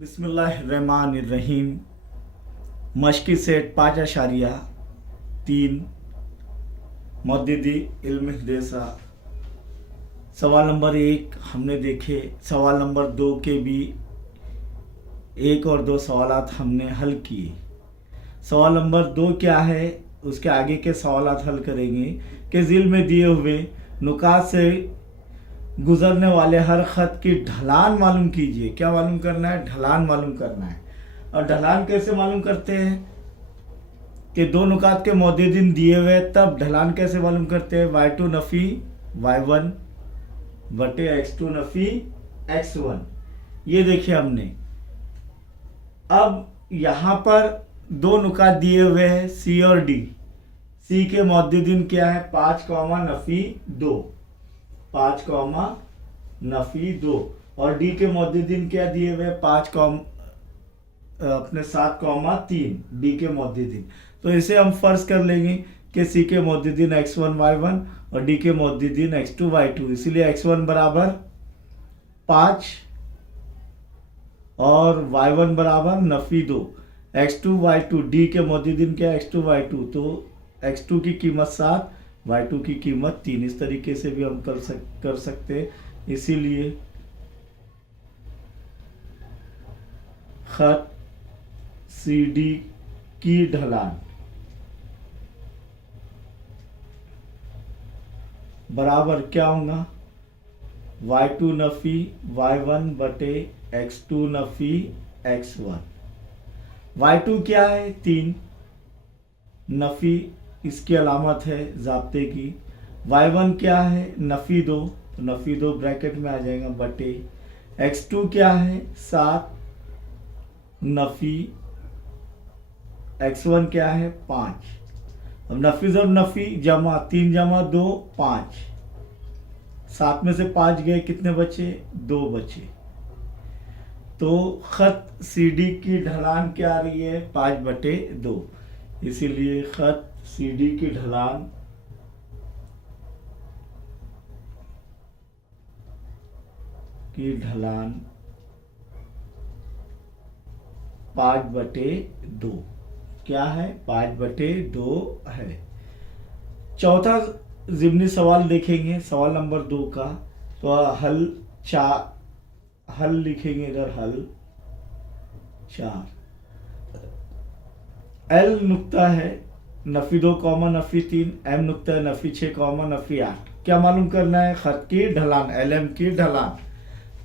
बिस्मिल्लाहिर्रहमानिर्रहीम। मशकी सेट 5.3 मददी इल्म हिंदसा। सवाल नंबर 1 हमने देखे। सवाल नंबर 2 के भी 1 और 2 सवालात हमने हल किए। सवाल नंबर 2 क्या है, उसके आगे के सवालात हल करेंगे कि ज़िल में दिए हुए नुकात से गुजरने वाले हर ख़त की ढलान मालूम कीजिए। क्या मालूम करना है? ढलान मालूम करना है। और ढलान कैसे मालूम करते हैं कि दो नुकात के मौजूदीन दिए हुए, तब ढलान कैसे मालूम करते हैं? y2 नफ़ी y1 बटे x2 नफ़ी x1। ये देखिए हमने। अब यहाँ पर दो नुकात दिए हुए हैं c और d। c के मौजूदीन क्या है? 5 नफ़ी 2, 5 नफ़ी 2। और डी के मौजूदीन क्या दिए हुए? 7 3 डी के मौजूदीन। तो इसे हम फर्ज कर लेंगे कि सी के मौजूदीन x1 y1 और डी के मौजूदीन x2 y2। इसीलिए x1 बराबर 5 और y1 बराबर नफ़ी 2। x2 y2 डी के मौजूदीन क्या? x2 y2। तो x2 की कीमत 7, y2 की कीमत 3। इस तरीके से भी हम कर सकते हैं। इसीलिए खत सी डी की ढलान बराबर क्या होगा? y2 नफ़ी y1 बटे x2 नफ़ी x1। y2 क्या है? 3 नफ़ी इसकी अलामत है ज़ाब्ते की। y1 क्या है? नफ़ी 2, तो नफ़ी 2 ब्रैकेट में आ जाएगा बटे x2 क्या है? 7 नफ़ी x1 क्या है? 5। अब नफ़ी जब नफ़ी जमा 3 जमा 2 5, 7 में से 5 गए, कितने बचे? 2 बचे। तो ख़त सी डी की ढलान क्या आ रही है? 5/2। इसीलिए ख़त सी डी की ढलान की ढलान 5/2 क्या है? 5/2 है। चौथा ज़िमनी सवाल देखेंगे, सवाल नंबर 2 का। तो हल लिखेंगे इधर। हल 4 L नुक्ता है नफ़ी 2 नफ़ी 3, M नुक्ता है नफ़ी 6 नफ़ी 8। क्या मालूम करना है? ख़त की ढलान, LM की ढलान।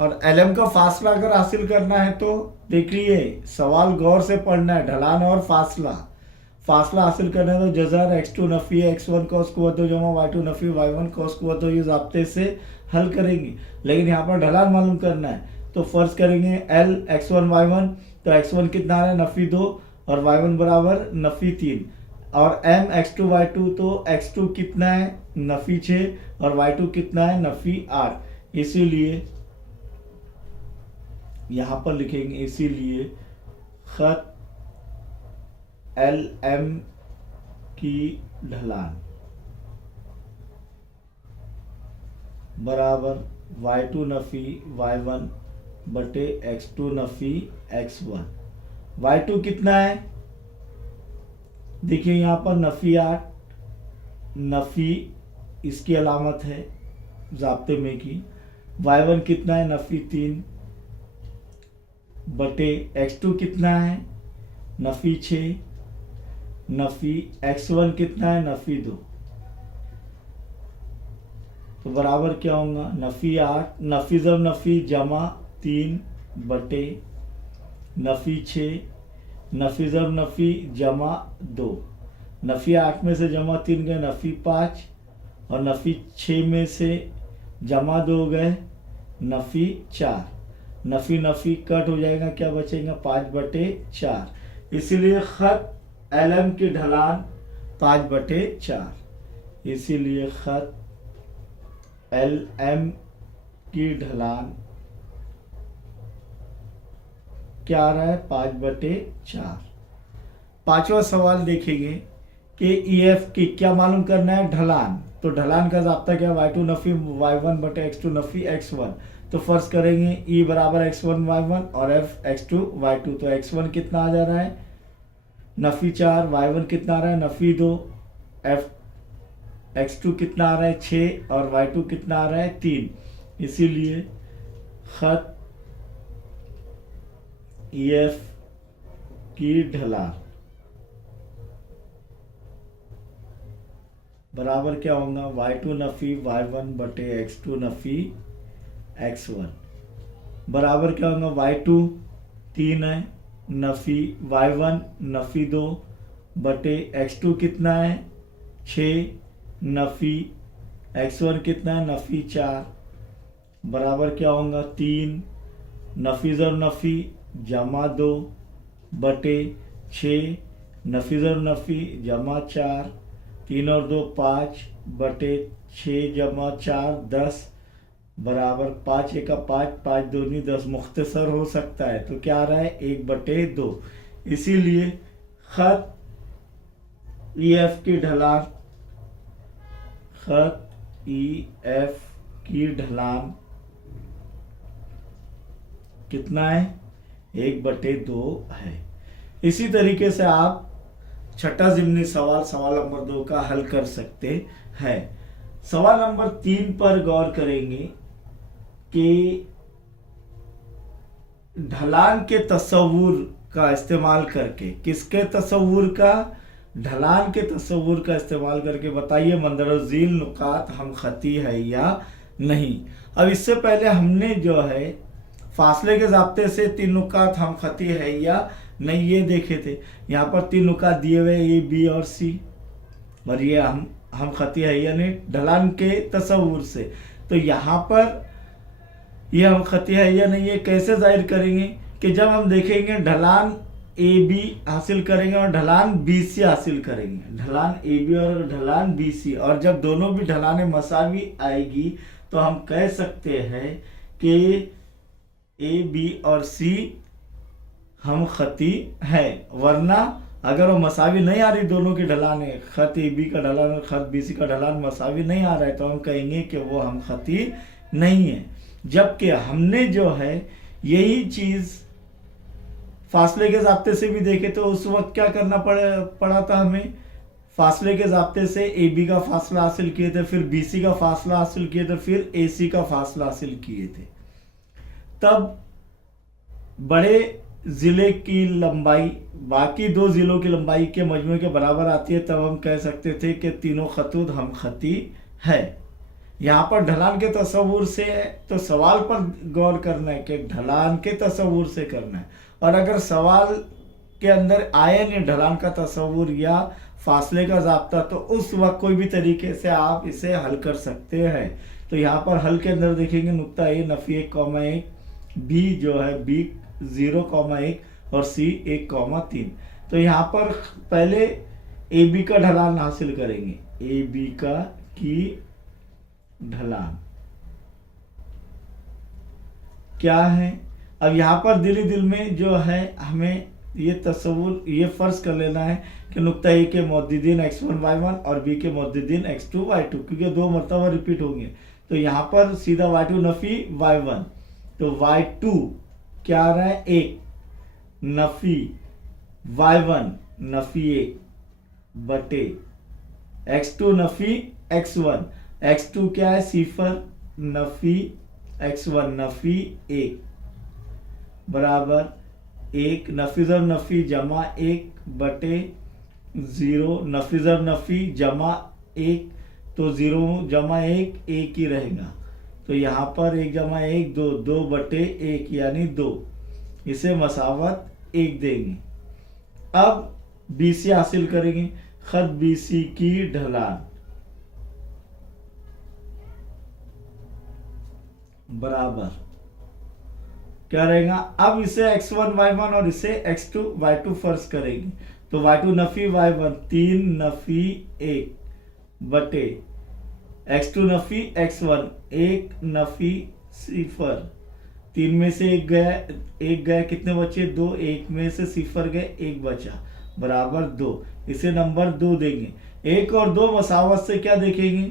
और LM का फासला अगर हासिल करना है तो देखिए सवाल गौर से पढ़ना है। ढलान और फासला हासिल करना है तो जज़र x2 नफ़ी x1 cos कुव्वत 2 जमा y2 नफ़ी y1 cos कुव्वत 2 ये ज़ाब्ते से हल करेंगे। लेकिन यहाँ पर ढलान मालूम करना है तो फ़र्ज करेंगे L x1 y1। तो x1 कितना है? नफ़ी 2 और y1 बराबर नफ़ी 3। और M x2 y2, तो x2 कितना है? नफ़ी 6 और y2 कितना है? नफ़ी 8। इसीलिए यहाँ पर लिखेंगे, इसीलिए ख़त LM की ढलान बराबर y2 नफ़ी y1 बटे x2 नफ़ी x1। y2 कितना है? देखिए यहाँ पर नफ़ी 8, नफ़ी इसकी अलामत है ज़ाब्ते में की। y1 कितना है? नफ़ी 3 बटे x2 कितना है? नफ़ी 6, नफ़ी x1 कितना है? नफ़ी 2। तो बराबर क्या होगा? नफ़ी 8 नफ़ी जब नफ़ी जमा 3 बटे नफ़ी 6 नफ़ी जब नफ़ी जमा 2। नफ़ी 8 में से जमा 3 गए नफ़ी 5 और नफ़ी 6 में से जमा 2 गए नफ़ी 4। नफ़ी नफ़ी कट हो जाएगा, क्या बचेगा? 5/4। इसीलिए ख़त LM की ढलान 5/4। इसीलिए ख़त LM की ढलान क्या आ रहा है? 5/4। पांचवा सवाल देखेंगे कि EF की क्या मालूम करना है? ढलान। तो ढलान का ज़ाब्ता क्या? y2 नफ़ी y1 बटे x2 नफ़ी x1। तो फर्ज करेंगे ई बराबर x1 y1 और f x2 y2। तो x1 कितना आ जा रहा है, नफी 4, y1 कितना आ रहा है, नफी 2, f x2 कितना आ रहा है 6 और y2 कितना आ रहा है 3। इसीलिए खत EF की ढलान बराबर क्या होगा, y2 नफी y1 बटे x2 नफी x1 बराबर क्या होगा, y2 3 है नफी y1 नफी 2 बटे x2 कितना है 6 नफी x1 कितना है नफी 4 बराबर क्या होगा 3 नफी जर नफी जमा 2 बटे 6 नफी जर नफी जमा 4, 3 और 2 5 बटे 6 जमा 4 10 बराबर 5 एका 5, 5 दूनी 10 मुख्तसर हो सकता है। तो क्या आ रहा है 1/2। इसीलिए खत EF की ढलान, खत EF की ढलान कितना है 1/2 है। इसी तरीके से आप छठा ज़िमनी सवाल नंबर 2 का हल कर सकते हैं। सवाल नंबर 3 पर गौर करेंगे कि ढलान के तस्वुर का इस्तेमाल करके, किसके तस्वुर का, ढलान के तस्वुर का इस्तेमाल करके बताइए मंदरज़ील नुकात हम खती है या नहीं। अब इससे पहले हमने जो है फासले के ज़ाब्ते से 3 नुकात हम खती है या नहीं ये देखे थे। यहाँ पर 3 नुकात दिए हुए A, B और C और ये हम खती है या नहीं ढलान के तस्वुर से। तो यहाँ पर ये हम खती है या नहीं ये कैसे जाहिर करेंगे कि जब हम देखेंगे ढलान AB हासिल करेंगे और ढलान BC हासिल करेंगे, ढलान AB और ढलान BC, और जब दोनों भी ढलाने मसावी आएगी तो हम कह सकते हैं कि A, B और C हम खती है। वरना अगर वो मसावी नहीं आ रही दोनों की ढलान है, खत AB का ढलान और खत BC का ढलान मसावी नहीं आ रहा है, तो हम कहेंगे कि वो हम खती नहीं है। जबकि हमने जो है यही चीज़ फासले के ज़ाब्ते से भी देखे तो उस वक्त क्या करना पड़ा था हमें, फासले के ज़ाब्ते से AB का फासला हासिल किए थे, फिर BC का फासला हासिल किए थे, फिर AC का फासला हासिल किए थे। तब बड़े ज़िले की लंबाई बाकी 2 ज़िलों की लंबाई के मजमू के बराबर आती है, तब हम कह सकते थे कि तीनों खतूत हम खती है। यहाँ पर ढलान के तस्वुर से है तो सवाल पर गौर करना है कि ढलान के तस्वुर से करना है, और अगर सवाल के अंदर आए नहीं ढलान का तस्वुर या फासले का ज़ाब्ता तो उस वक्त कोई भी तरीके से आप इसे हल कर सकते हैं। तो यहाँ पर हल के अंदर देखेंगे नुक्ता A नफ़ी 1,1, B जो है B 0,1 और C 1,3। तो यहाँ पर पहले AB का ढलान हासिल करेंगे, AB का की ढलान क्या है। अब यहाँ पर दिल में जो है हमें ये तस्वुर ये फ़र्ज कर लेना है कि नुक्ता A के मौजूदीन x1 y1 और B के मौजूदीन x2 y2, क्योंकि 2 मरतबा रिपीट होंगे। तो यहाँ पर सीधा y2 नफ़ी y1, तो y2 क्या आ रहा है 1 नफ़ी y1 नफ़ी 1 बटे x2 नफ़ी x1, x2 क्या है 0 नफ़ी x1 नफ़ी 1 बराबर 1 नफ़ीज़र नफ़ी जमा 1 बटे 0 नफ़ीज़र नफ़ी जमा 1, तो 0 जमा 1 1 ही रहेगा। तो यहाँ पर 1 जमा 1 2, 2 बटे 1 यानी 2, इसे मसावत 1 देंगे। अब BC हासिल करेंगे, खत BC की ढलान बराबर क्या रहेगा। अब इसे x1 y1 और इसे x2 y2 फर्ज करेंगे, तो y2 नफ़ी y1 3 नफ़ी 1 बटे x2 नफ़ी x1 1 नफ़ी 0, 3 में से 1 गया कितने बचे 2, 1 में से 0 गए 1 बचा बराबर 2, इसे नंबर 2 देंगे। 1 और 2 मसावत से क्या देखेंगे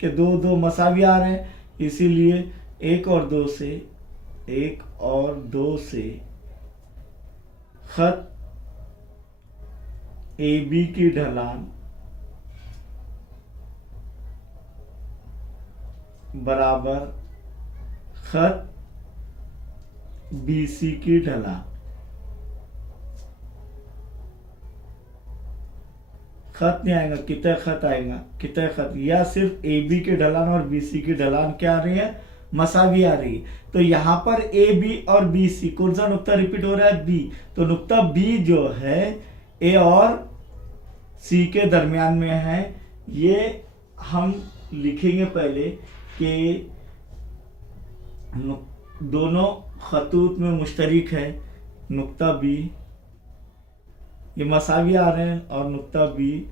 कि 2 2 मसावी आ रहे हैं, इसीलिए एक और दो से खत ए बी की ढलान बराबर खत बी सी की ढलान। खत नहीं आएगा, कितने खत आएगा, कितने खत, या सिर्फ ए बी की ढलान और बी सी की ढलान क्या आ रही है, मसावी आ रही है। तो यहां पर ए बी और बी सी, कौन सा नुक्ता रिपीट हो रहा है, बी। तो नुक्ता बी जो है ए और सी के दरमियान में है। ये हम लिखेंगे पहले कि दोनों खतूत में मुश्तरिक है नुक्ता बी, ये मसावी आ रहे हैं, और नुक्ता बी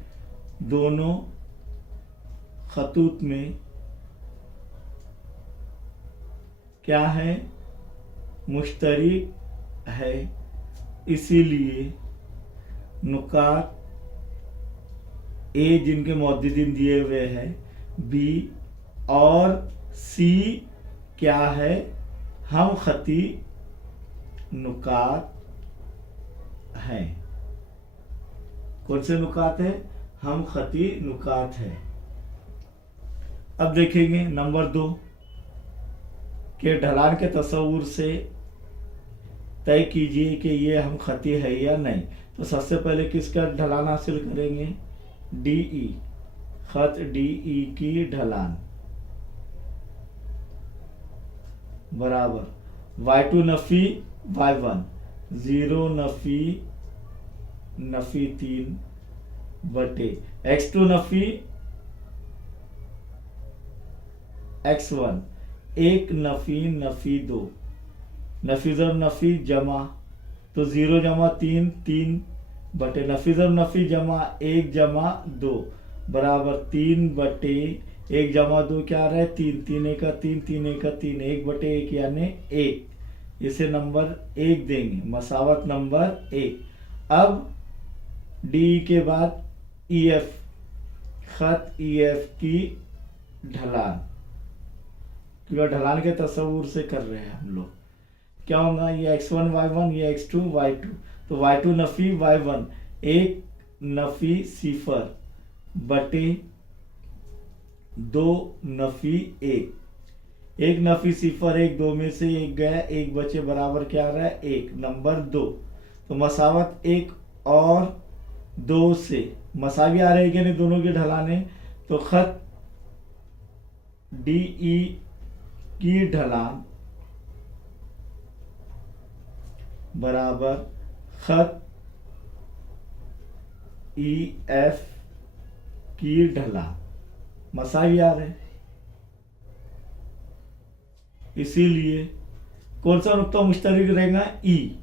दोनों खतूत में क्या है, मुश्तरिक है। इसीलिए नुकात ए जिनके मुअद्दिदीन दिए हुए हैं, बी और सी क्या है, हम खती नुकात हैं। कौन से नुकात है, हम खती नुकात है। अब देखेंगे नंबर 2 के ढलान के तस्वुर से तय कीजिए कि ये हम खती है या नहीं। तो सबसे पहले किसका ढलान हासिल करेंगे, डी ई, खत डी ई की ढलान बराबर y2 नफी y1, 0 नफी 3 बटे x2 नफी x1, 1 नफी 2, नफी जब नफी जमा, तो 0 जमा 3 3 बटे नफी जब नफी जमा 1 जमा 2 बराबर 3 बटे 1 जमा 2 क्या आ रहा है, 3 3 1 3 3 1 3, 1 बटे 1 यानी 1। इसे नंबर 1 देंगे, मसावत नंबर 1। अब डी के बाद ई एफ, खत ई एफ की ढलान, क्योंकि ढलान के तस्वुर से कर रहे हैं हम लोग, क्या होगा, ये x1 y1, ये x2 y2, तो y2 नफी y1, 1 नफी 0 बटे 2 नफी 1, 1 नफी 0, 1 2 में से 1 गया, 1 बचे बराबर क्या आ रहा है, 1 नंबर 2। तो मसावत 1 और 2 से मसावी आ रहे हैं दोनों के ढलाने, तो खत डी ई की ढलान बराबर खत ई एफ की ढलान, मसावी आ रहे हैं। इसीलिए कौन सा नुक्ता मुश्तरिक रहेगा, ई,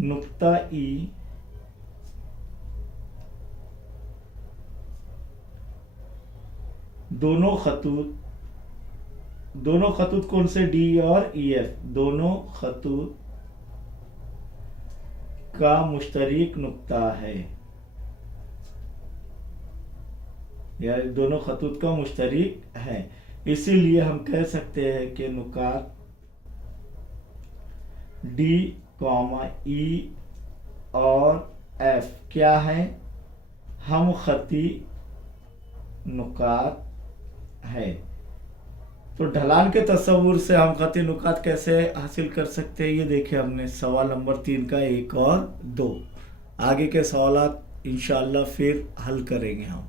नुक्ता ई दोनों खतूत कौन से, डी और ई एफ, दोनों खतूत का मुश्तरिक नुक्ता है, या दोनों खतूत का मुश्तरिक है। इसीलिए हम कह सकते हैं कि नुकात डी ई और एफ क्या है, हम खती नुकात है। तो ढलान के तस्वुर से हम खती नुकात कैसे हासिल कर सकते हैं, ये देखिए हमने सवाल नंबर 3 का 1 और 2। आगे के सवालात इंशाअल्लाह फिर हल करेंगे हम।